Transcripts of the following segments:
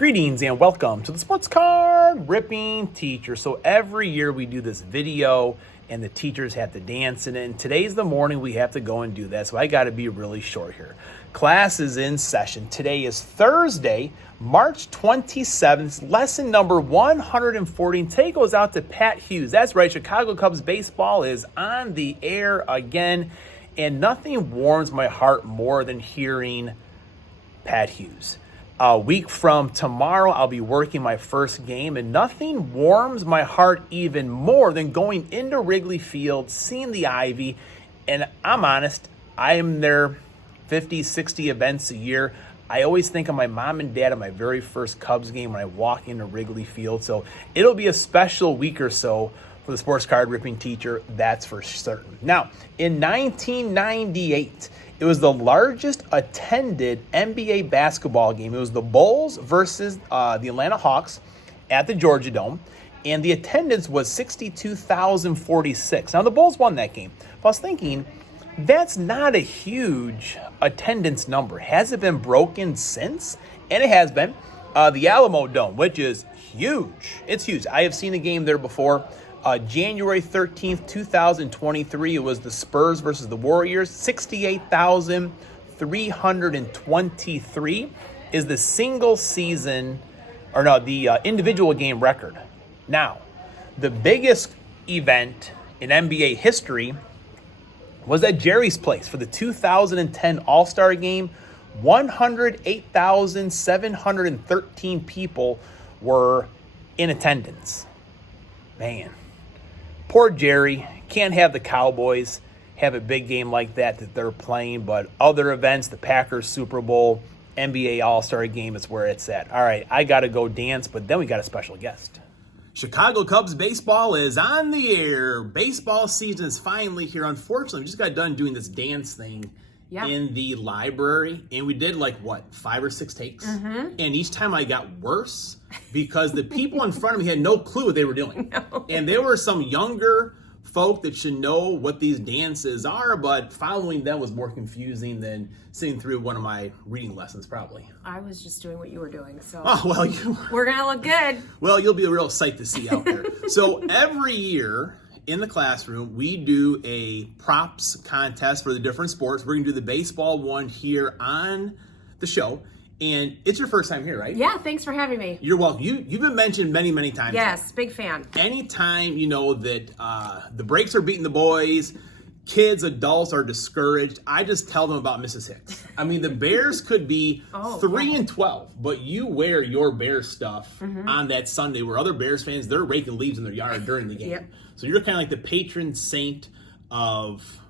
Greetings and welcome to the Sports Card Ripping Teacher. So every year we do this video and the teachers have to dance in it. And today's the morning we have to go and do that. So I got to be really short here. Class is in session. Today is Thursday, March 27th, lesson number 140. Today goes out to Pat Hughes. That's right, Chicago Cubs baseball is on the air again. And nothing warms my heart more than hearing Pat Hughes. A week from tomorrow, I'll be working my first game, and nothing warms my heart even more than going into Wrigley Field, seeing the Ivy, and I'm honest, I am there 50, 60 events a year. I always think of my mom and dad at my very first Cubs game when I walk into Wrigley Field, so it'll be a special week or so for the Sports Card Ripping Teacher, that's for certain. Now, in 1998, it was the largest attended NBA basketball game. It was the Bulls versus the Atlanta Hawks at the Georgia Dome, and the attendance was 62,046. Now, the Bulls won that game. But I was thinking, that's not a huge attendance number. Has it been broken since? And it has been. The Alamo Dome, which is huge. It's huge. I have seen a game there before. January 13th, 2023, it was the Spurs versus the Warriors. 68,323 is the individual game record. Now, the biggest event in NBA history was at Jerry's Place for the 2010 All-Star Game. 108,713 people were in attendance. Man. Poor Jerry, can't have the Cowboys have a big game like that they're playing, but other events, the Packers Super Bowl, NBA All-Star Game is where it's at. All right, I got to go dance, but then we got a special guest. Chicago Cubs baseball is on the air. Baseball season is finally here. Unfortunately, we just got done doing this dance thing in the library, and we did 5 or 6 takes, and each time I got worse because the people in front of me had no clue what they were doing. No. And there were some younger folk that should know what these dances are, but following them was more confusing than sitting through one of my reading lessons, probably. I was just doing what you were doing, so We're gonna look good. Well, you'll be a real sight to see out there. So every year in the classroom, we do a props contest for the different sports. We're going to do the baseball one here on the show. And it's your first time here, right? Yeah, thanks for having me. You're welcome. You've been mentioned many, many times. Yes, big fan. Anytime you know that the Breaks are beating the boys, kids, adults are discouraged, I just tell them about Mrs. Hicks. I mean, the Bears could be 3-12, but you wear your Bears stuff on that Sunday where other Bears fans, they're raking leaves in their yard during the game. Yep. So you're kind of like the patron saint of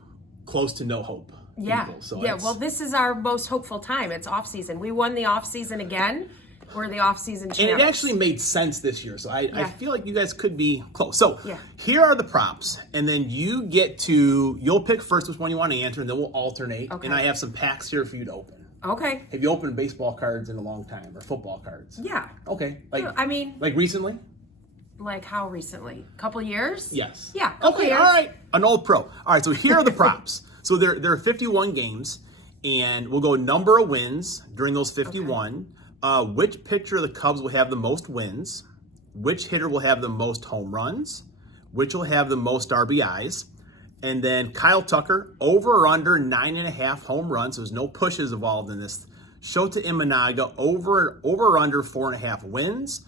close to no hope. Yeah, people. So well, this is our most hopeful time. It's off season. We won the off season again. We're the off season champs. And it actually made sense this year. So I feel like you guys could be close. So here are the props. And then you'll pick first which one you want to answer, and then we'll alternate. Okay. And I have some packs here for you to open. Okay. Have you opened baseball cards in a long time, or football cards? Yeah. Okay. Like recently? Like how recently? Couple years? Yes. Yeah. Couple years. All right. An old pro. All right. So here are the props. So there are 51 games, and we'll go number of wins during those 51. Okay. Which pitcher of the Cubs will have the most wins? Which hitter will have the most home runs? Which will have the most RBIs? And then Kyle Tucker, over or under 9.5 home runs. So there's no pushes involved in this. Shota Imanaga, over or under 4.5 wins.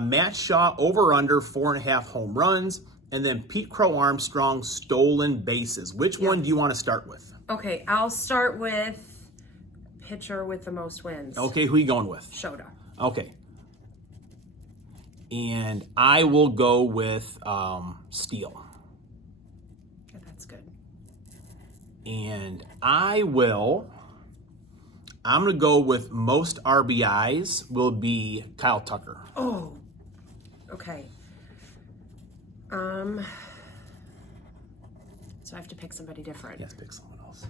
Matt Shaw, over or under 4.5 home runs. And then Pete Crow Armstrong, stolen bases. Which one do you want to start with? Okay, I'll start with pitcher with the most wins. Okay, who are you going with? Shota. Okay. And I will go with Steele. Okay, that's good. And I'm going to go with most RBIs will be Kyle Tucker. Oh, okay. So I have to pick somebody different. Yes, pick someone else.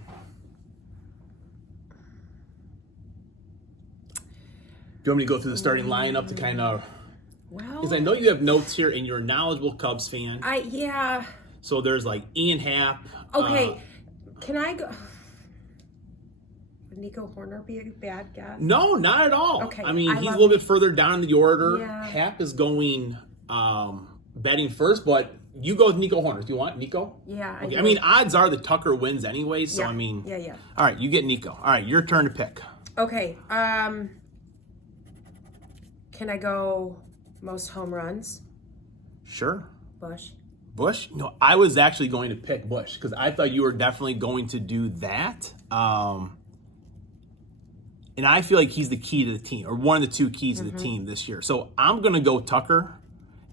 Do you want me to go through the starting lineup to kind of... Well... Because I know you have notes here and you're a knowledgeable Cubs fan. Yeah. So there's Ian Happ. Okay, can I go... Would Nico Horner be a bad guess? No, not at all. Okay, I mean, I he's a love little bit further down in the order. Yeah. Hap is going batting first, but you go with Nico Horner. Do you want Nico? Yeah, Okay. do. I mean, odds are the Tucker wins anyway, so Yeah. I mean. Yeah. All right, you get Nico. All right, your turn to pick. Okay. Can I go most home runs? Sure. Bush. Bush? No, I was actually going to pick Bush because I thought you were definitely going to do that. And I feel like he's the key to the team, or one of the two keys to the team this year. So I'm going to go Tucker,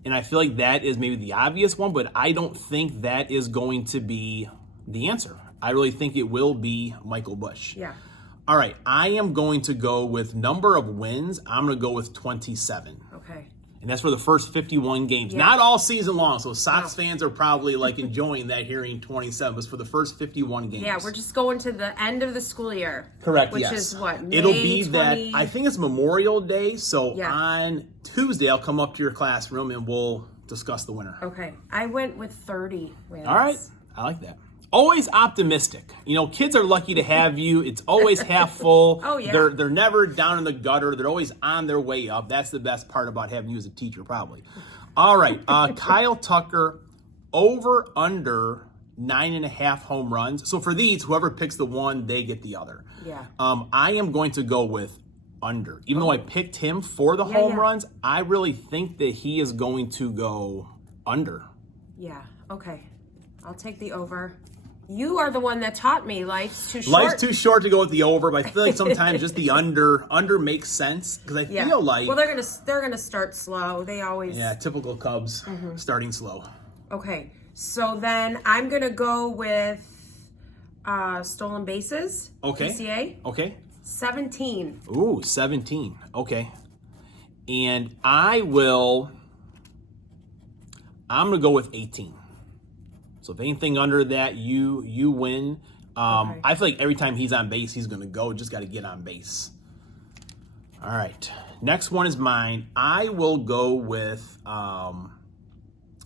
and I feel like that is maybe the obvious one, but I don't think that is going to be the answer. I really think it will be Michael Bush. Yeah. All right, I am going to go with number of wins. I'm going to go with 27. Okay. And that's for the first 51 games. Yeah. Not all season long. So Sox fans are probably like enjoying that hearing 27. But it's for the first 51 games. Yeah, we're just going to the end of the school year. correct. Which yes. is what? It'll May be 20... that. I think it's Memorial Day. So Yeah. on Tuesday, I'll come up to your classroom and we'll discuss the winner. Okay. I went with 30 wins. All right. I like that. Always optimistic. You know, kids are lucky to have you. It's always half full. Oh, yeah. They're never down in the gutter. They're always on their way up. That's the best part about having you as a teacher, probably. All right. Kyle Tucker, over under 9.5 home runs. So for these, whoever picks the one, they get the other. Yeah. I am going to go with under. Even though I picked him for the home yeah. runs, I really think that he is going to go under. Yeah. Okay. I'll take the over. You are the one that taught me life's too short. Life's too short to go with the over, but I feel like sometimes just the under makes sense because I feel like Well, they're gonna start slow. They always. typical Cubs starting slow. Okay. So then I'm gonna go with stolen bases. Okay. PCA. Okay. 17. Ooh, 17. Okay. And I'm gonna go with 18. So if anything under that, you win. Okay. I feel like every time he's on base, he's gonna go. Just got to get on base. All right. Next one is mine. I will go with Shota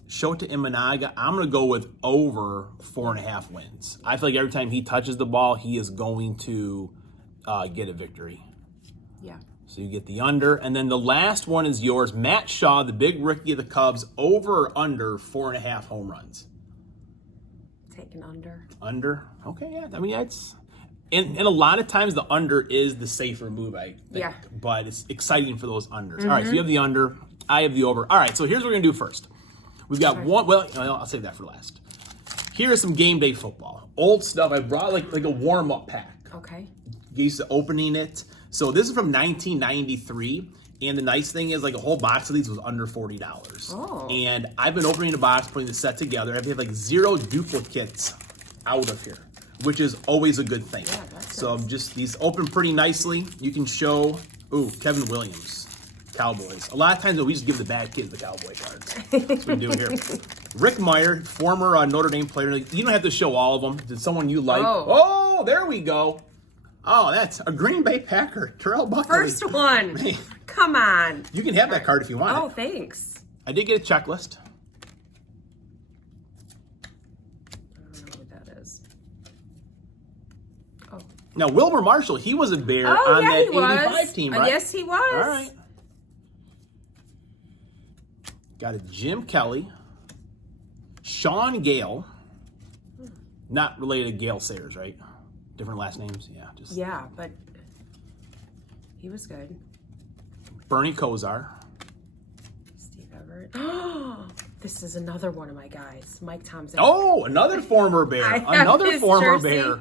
Imanaga. I'm gonna go with over 4.5 wins. I feel like every time he touches the ball, he is going to get a victory. Yeah. So you get the under. And then the last one is yours. Matt Shaw, the big rookie of the Cubs, over or under 4.5 home runs. Taken under. Under? Okay, yeah. I mean, it's... And a lot of times the under is the safer move, I think. Yeah. But it's exciting for those unders. All right, so you have the under. I have the over. All right, so here's what we're going to do first. We've got one... Well, I'll save that for last. Here's some game day football. Old stuff. I brought like a warm-up pack. Okay. Used to opening it. So this is from 1993. And the nice thing is, like, a whole box of these was under $40. Oh. And I've been opening the box, putting the set together. I've had like 0 duplicates out of here, which is always a good thing. Yeah, that's so nice. I'm just, these open pretty nicely. You can show, Kevin Williams, Cowboys. A lot of times we just give the bad kids the Cowboy cards. That's what we do here. Rick Meyer, former Notre Dame player. You don't have to show all of them. Did someone you like? Oh, there we go. Oh, that's a Green Bay Packer, Terrell Buckley. First one. Come on. You can have that card if you want. Oh, thanks. I did get a checklist. I don't know what that is. Oh. Now, Wilbur Marshall, he was a Bear Oh, on yeah, that he was. 85 team, right? Yes, he was. All right. Got a Jim Kelly, Sean Gale, not related to Gale Sayers, right? Different last names? Yeah. Just Yeah, but he was good. Bernie Kosar. Steve Everett. This is another one of my guys, Mike Thompson. Oh, another former Bear. I have Another his former jersey. Bear.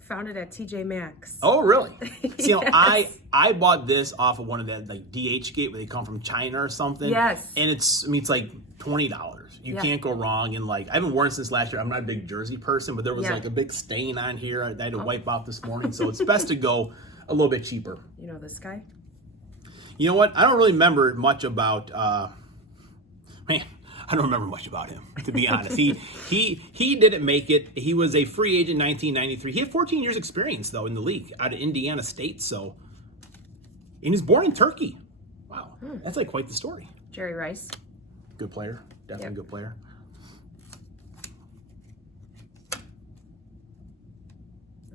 Found it at TJ Maxx. Oh, really? See, Yes. I bought this off of one of that like DH Gate where they come from China or something. Yes. And it's like $20. You Yeah. can't go wrong. And like I haven't worn it since last year. I'm not a big jersey person, but there was Yeah. like a big stain on here I had to wipe off this morning. So it's best to go a little bit cheaper. You know this guy? You know what? I don't really remember much about man. I don't remember much about him, to be honest. He didn't make it. He was a free agent in 1993. He had 14 years experience, though, in the league out of Indiana State. So, and he was born in Turkey. Wow. That's like quite the story. Jerry Rice. Good player. Definitely Yep. good player. I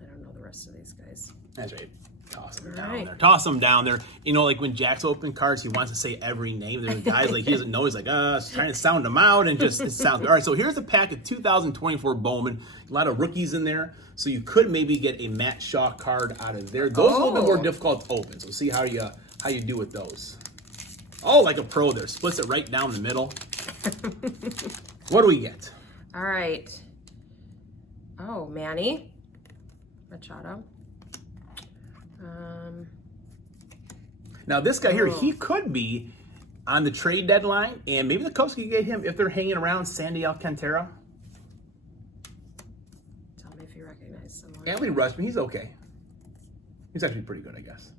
don't know the rest of these guys. That's right. Toss them All down right. there. Toss them down there. You know, like when Jack's open cards, he wants to say every name. There's guys like he doesn't know. He's like, trying to sound them out and just it sounds good. All right, so here's a pack of 2024 Bowman. A lot of rookies in there. So you could maybe get a Matt Shaw card out of there. Those are a little bit more difficult to open. So see how you do with those. Oh, like a pro there. Splits it right down the middle. What do we get? All right. Oh, Manny Machado. Now this guy here, he could be on the trade deadline, and maybe the Cubs could get him if they're hanging around Sandy Alcantara. Tell me if you recognize someone. Anthony Rushman, he's okay. He's actually pretty good, I guess.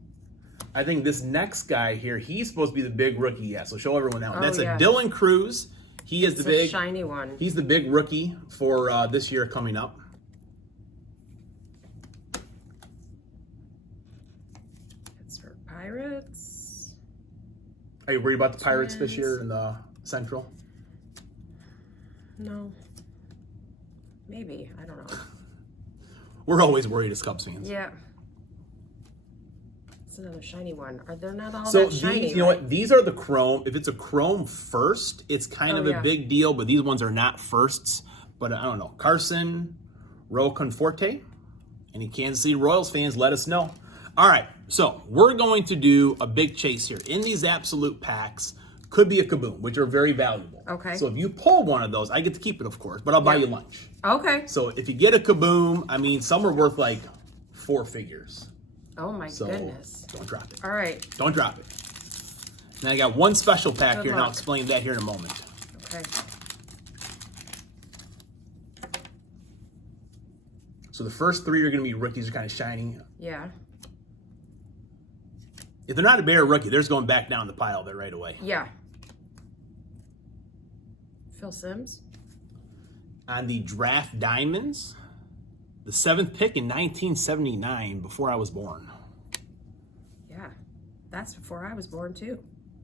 I think this next guy here, he's supposed to be the big rookie. Yeah, so show everyone that one. That's a Dylan Cruz. He is It's the big shiny one. He's the big rookie for this year coming up. Pittsburgh Pirates. Are you worried about the Pirates this year in the Central? No. Maybe. I don't know. We're always worried as Cubs fans. Yeah. It's another shiny one. Are they not all So that shiny? these, you know what? These are the chrome. If it's a chrome first, it's kind of a big deal, but these ones are not firsts. But I don't know. Carson Roconforte. Any Kansas City Royals fans, let us know. All right, so we're going to do a big chase here. In these absolute packs, could be a Kaboom, which are very valuable. Okay. So if you pull one of those, I get to keep it, of course, but I'll buy you lunch. Okay. So if you get a Kaboom, I mean, some are worth like 4 figures. Oh my So goodness. don't drop it. All right. Don't drop it. And I got one special pack Good here, and I'll luck. explain that here in a moment. Okay. So the first 3 are going to be rookies, are kind of shiny. Yeah. If they're not a Bear rookie, they're just going back down the pile there right away. Yeah. Phil Simms. On the draft diamonds, the 7th pick in 1979, before I was born. Yeah. That's before I was born too.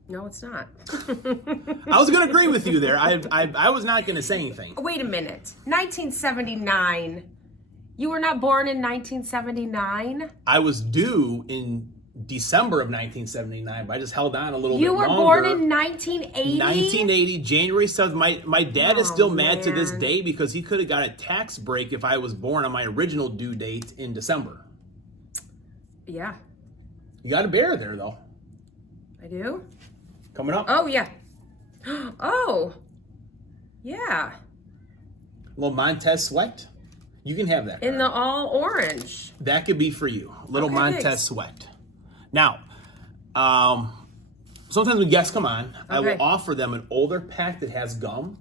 No, it's not. I was going to agree with you there. I was not going to say anything. Wait a minute. 1979. You were not born in 1979? I was due in December of 1979, but I just held on a little bit You longer. were born in 1980? 1980, January 7th. My dad is still mad to this man. day because he could have got a tax break if I was born on my original due date in December. Yeah, You got a Bear there, though. I do. Coming up. Oh, yeah. Oh, yeah. Little Montez Sweat. You can have that. In the all orange. That could be for you. Little Okay, Montez thanks. Sweat. Now, sometimes when guests come on, I will Okay. offer them an older pack that has gum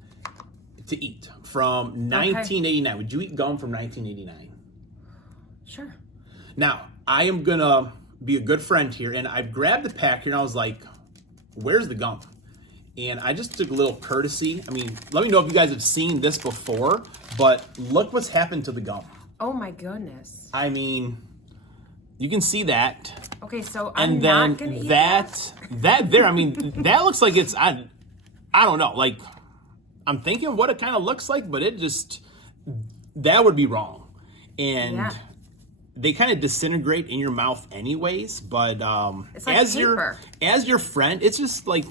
to eat from 1989. Would you eat gum from 1989? Sure. Now, I am going to be a good friend here, and I grabbed the pack here, and I was like, where's the gum? And I just took a little courtesy. I mean, let me know if you guys have seen this before, but look what's happened to the gum. Oh, my goodness. I mean, you can see that. Okay, so I'm And not going to then eat that there, I mean, that looks like it's, I don't know, like, I'm thinking what it kind of looks like, but it just, that would be wrong. And Yeah. they kind of disintegrate in your mouth anyways, but It's like as paper. your friend, it's just like,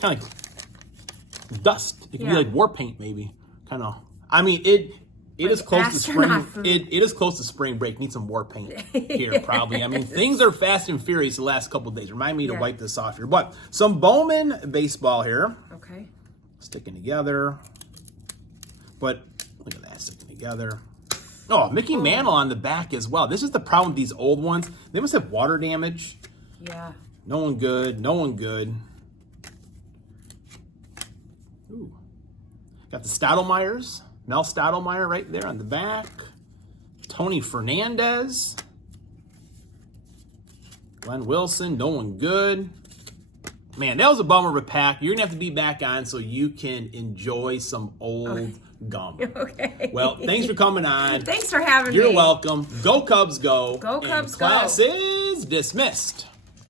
kind of like dust. It could be Yeah. like war paint maybe, kind of. I mean, it is close to spring. astronaut food. It is close to spring break. Need some war paint here, probably. I mean, things are fast and furious the last couple of days. Remind me to Yeah. wipe this off here. But some Bowman baseball here, Okay. sticking together. But look at that, sticking together. Oh, Mickey Mantle on the back as well. This is the problem with these old ones. They must have water damage. Yeah. No one good. No one good. Ooh. Got the Stottlemyers. Mel Stottlemyre right there on the back. Tony Fernandez. Glenn Wilson. No one good. Man, that was a bummer of a pack. You're going to have to be back on so you can enjoy some old gum. Okay. Well, thanks for coming on. Thanks for having me. You're welcome. Go Cubs, go. Go And Cubs, go. class is dismissed.